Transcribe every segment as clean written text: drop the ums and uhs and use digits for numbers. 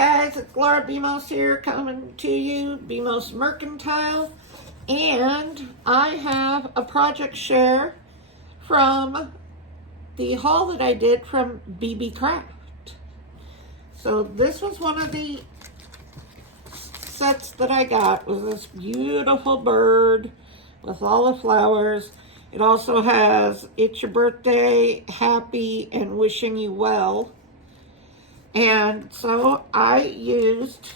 guys, it's Laura BMOS here coming to you, BMOS Mercantile, and I have a project share from the haul that I did from BEEBEECRAFT. So this was one of the sets that I got, was this beautiful bird with all the flowers. It also has It's Your Birthday, Happy, and Wishing You Well. And so I used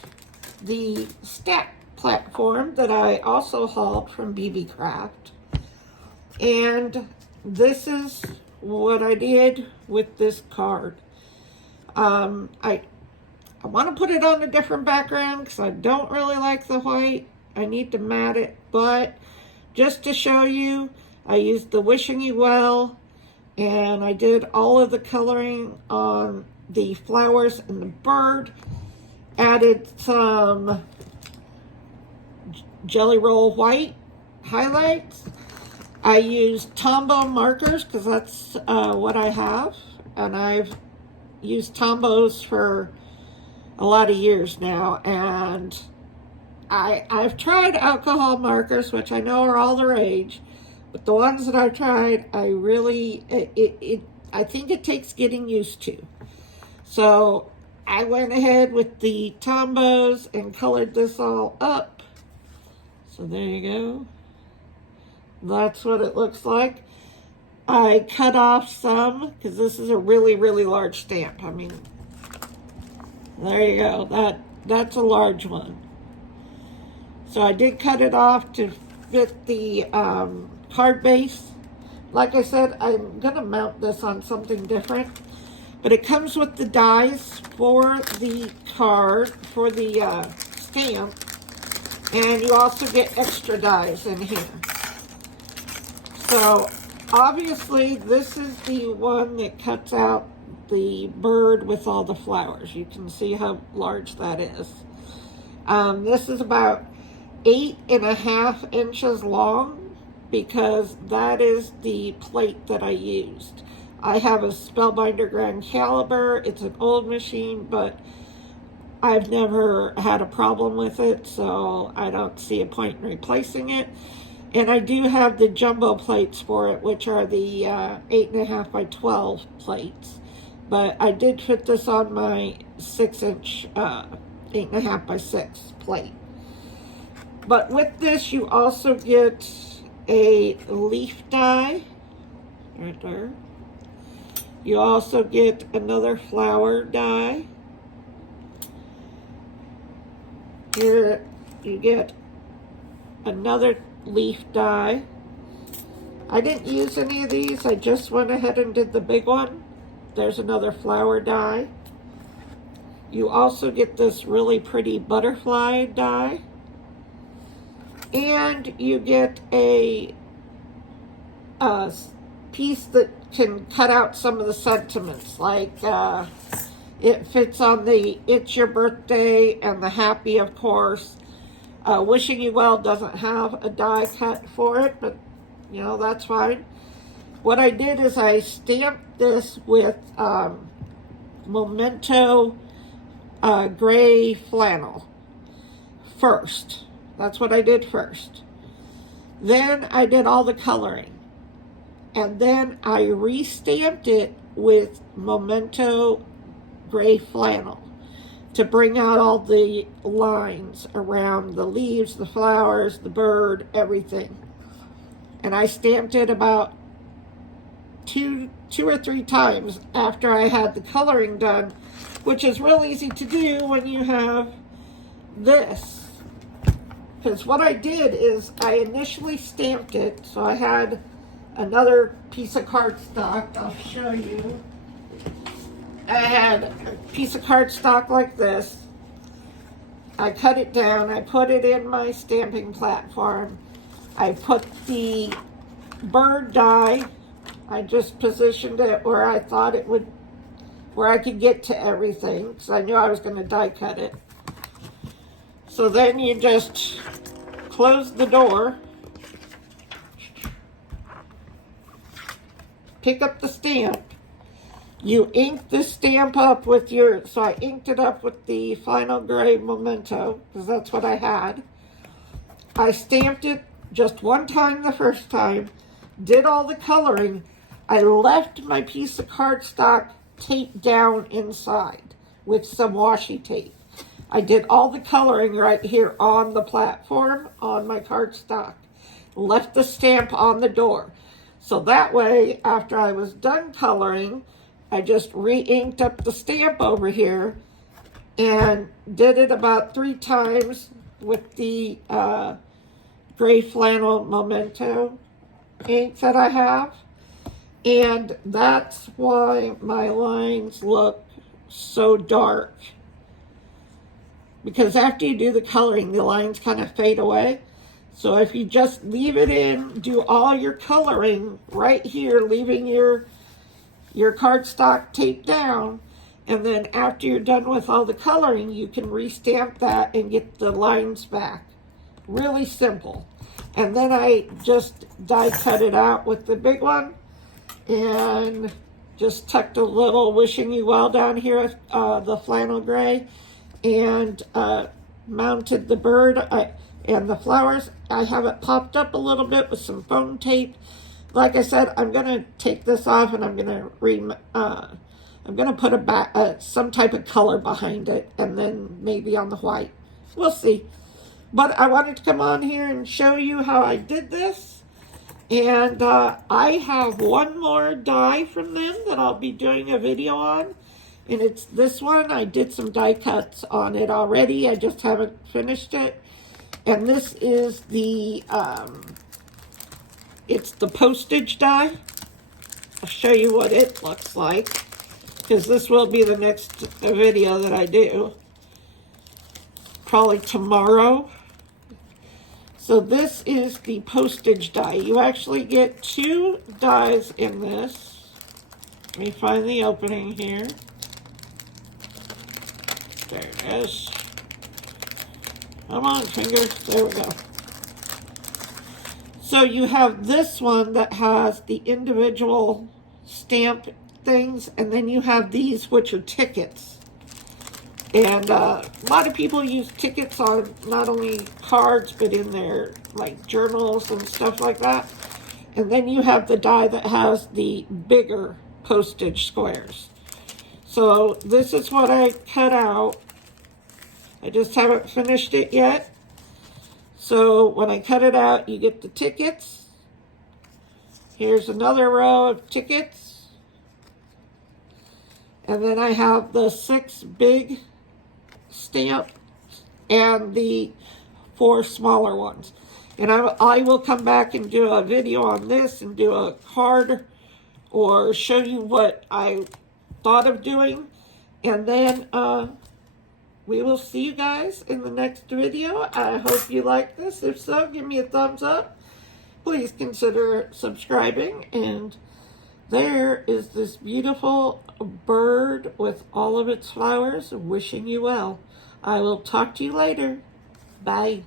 the stack platform that I also hauled from BEEBEECRAFT. And this is what I did with this card. I want to put it on a different background because I don't really like the white. I need to matte it, but just to show you, I used the Wishing You Well, and I did all of the coloring on the flowers and the bird. Added some Jelly Roll White highlights. I used Tombow markers because that's what I have, and I've used Tombows for a lot of years now, and I've tried alcohol markers, which I know are all the rage, but the ones that I've tried, I really, I think it takes getting used to. So I went ahead with the Tombows and colored this all up. So there you go. That's what it looks like. I cut off some because this is a really, really large stamp. I mean, there you go. That's a large one. So I did cut it off to fit the card base. Like I said, I'm going to mount this on something different. But it comes with the dies for the card, for the stamp. And you also get extra dies in here. So obviously this is the one that cuts out the bird with all the flowers. You can see how large that is. This is about 8.5 inches long because that is the plate that I used. I have a Spellbinder Grand Caliber. It's an old machine, but I've never had a problem with it, so I don't see a point in replacing it. And I do have the jumbo plates for it, which are the 8.5 by 12 plates. But I did fit this on my 6-inch 8.5 by 6 plate. But with this, you also get a leaf die right there. You also get another flower die. Here you get another leaf die. I didn't use any of these. I just went ahead and did the big one. There's another flower die. You also get this really pretty butterfly die. And you get a piece that can cut out some of the sentiments, like it fits on the It's Your Birthday and the Happy, of course. Wishing You Well doesn't have a die cut for it, but you know, that's fine. What I did is I stamped this with Memento gray flannel first. That's what I did first. Then I did all the coloring. And then I re-stamped it with Memento gray flannel to bring out all the lines around the leaves, the flowers, the bird, everything. And I stamped it about two or three times after I had the coloring done, which is real easy to do when you have this. Because what I did is I initially stamped it, so I had another piece of cardstock. I'll show you. I had a piece of cardstock like this. I cut it down. I put it in my stamping platform. I put the bird die. I just positioned it where I thought it would, where I could get to everything, because I knew I was going to die cut it. So then you just close the door, pick up the stamp. You ink the stamp up with your, so I inked it up with the Final Gray Memento, because that's what I had. I stamped it just one time the first time, did all the coloring. I left my piece of cardstock taped down inside with some washi tape. I did all the coloring right here on the platform on my cardstock. Left the stamp on the door. So that way, after I was done coloring, I just re-inked up the stamp over here and did it about 3 times with the gray flannel Memento ink that I have. And that's why my lines look so dark. Because after you do the coloring, the lines kind of fade away. So if you just leave it in, do all your coloring right here, leaving your cardstock taped down, and then after you're done with all the coloring, you can restamp that and get the lines back. Really simple. And then I just die cut it out with the big one and just tucked a little wishing you well down here with the flannel gray, and mounted the bird and the flowers. I have it popped up a little bit with some foam tape. Like I said, I'm gonna take this off and I'm gonna put some type of color behind it, and then maybe on the white. We'll see. But I wanted to come on here and show you how I did this. And I have one more die from them that I'll be doing a video on. And it's this one. I did some die cuts on it already. I just haven't finished it. And this is the, it's the postage die. I'll show you what it looks like, because this will be the next video that I do. Probably tomorrow. So this is the postage die. You actually get 2 dies in this. Let me find the opening here. There it is. Come on, fingers. There we go. So you have this one that has the individual stamp things, and then you have these, which are tickets. And a lot of people use tickets on not only cards, but in their like journals and stuff like that. And then you have the die that has the bigger postage squares. So this is what I cut out. I just haven't finished it yet. So when I cut it out, you get the tickets. Here's another row of tickets. And then I have the 6 big stamp and the 4 smaller ones. And I will come back and do a video on this and do a card or show you what I thought of doing. And then we will see you guys in the next video. I hope you like this. If so, give me a thumbs up. Please consider subscribing. And there is this beautiful bird with all of its flowers wishing you well. I will talk to you later. Bye.